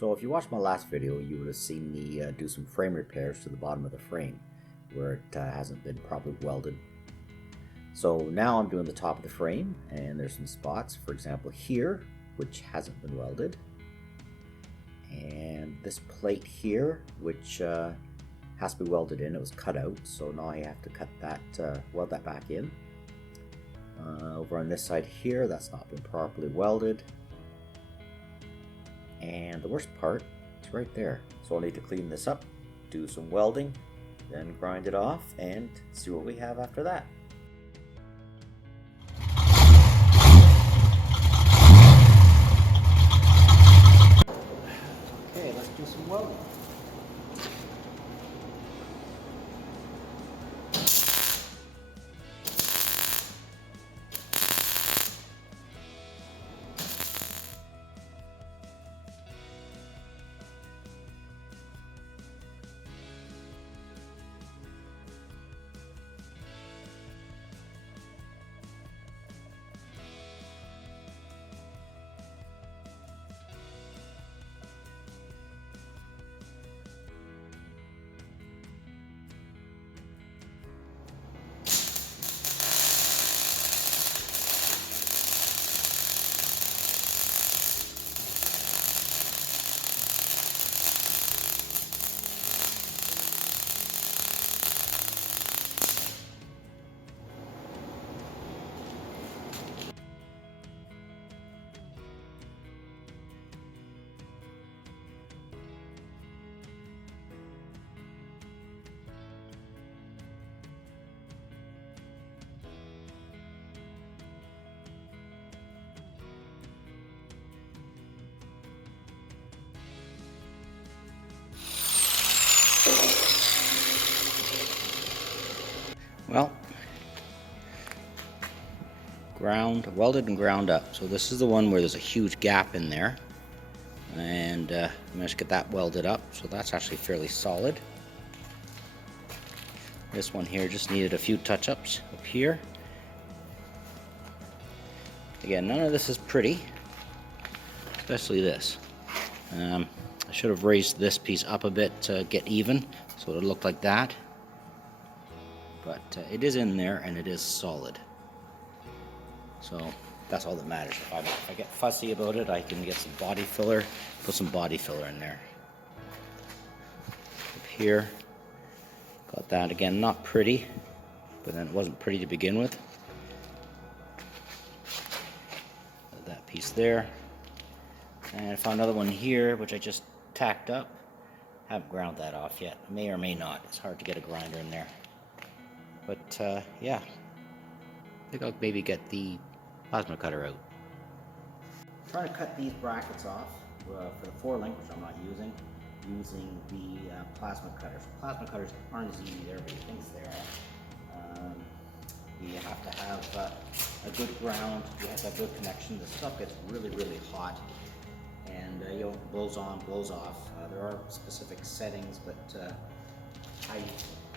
So if you watched my last video, you would have seen me do some frame repairs to the bottom of the frame where it hasn't been properly welded. So now I'm doing the top of the frame, and there's some spots, for example here, which hasn't been welded, and this plate here, which has to be welded in. It was cut out, so now I have to cut that, weld that back in. Over on this side here, that's not been properly welded. And the worst part is right there. So I'll need to clean this up, do some welding, then grind it off and see what we have after that. Okay, let's do some welding. Well, welded and ground up. So this is the one where there's a huge gap in there, and I managed to get that welded up, so that's actually fairly solid. This one here just needed a few touch-ups up here. Again, none of this is pretty, especially this. I should have raised this piece up a bit to get even, so it looked like that. But it is in there and it is solid. So that's all that matters. If I get fussy about it, I can get some body filler, put some body filler in there. Up here, got that again, not pretty, but then it wasn't pretty to begin with. Got that piece there. And I found another one here, which I just tacked up. Haven't ground that off yet. May or may not. It's hard to get a grinder in there. But yeah, I think I'll maybe get the plasma cutter out. I'm trying to cut these brackets off for the 4-link, which I'm not using the plasma cutters. Plasma cutters aren't as easy as everybody thinks they are. You have to have a good ground, you have to have good connection. The stuff gets really, really hot, and blows on, blows off. There are specific settings, but I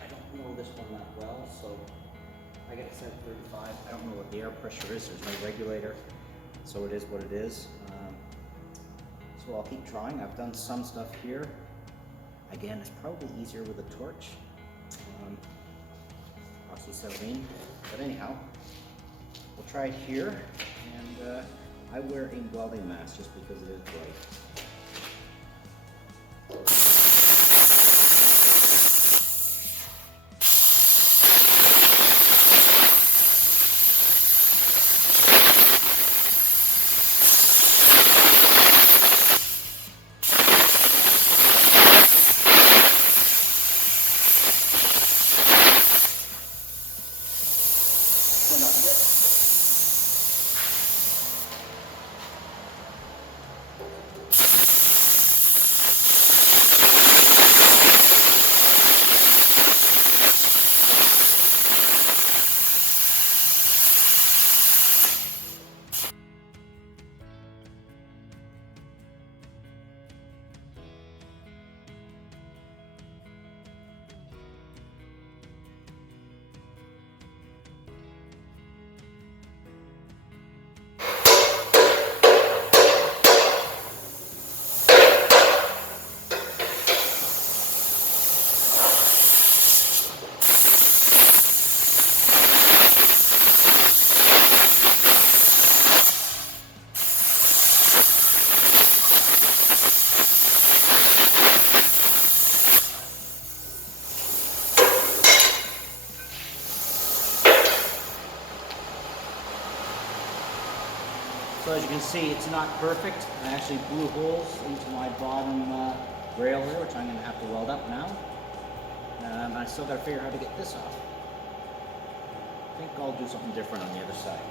don't know this one that well, so I get it set at 35. I don't know what the air pressure is. There's no regulator, so it is what it is. So I'll keep trying. I've done some stuff here. Again, it's probably easier with a torch, oxyacetylene. But anyhow, we'll try it here, and I wear a welding mask just because it is bright. So as you can see, it's not perfect. I actually blew holes into my bottom rail here, which I'm going to have to weld up now. I still got to figure out how to get this off. I think I'll do something different on the other side.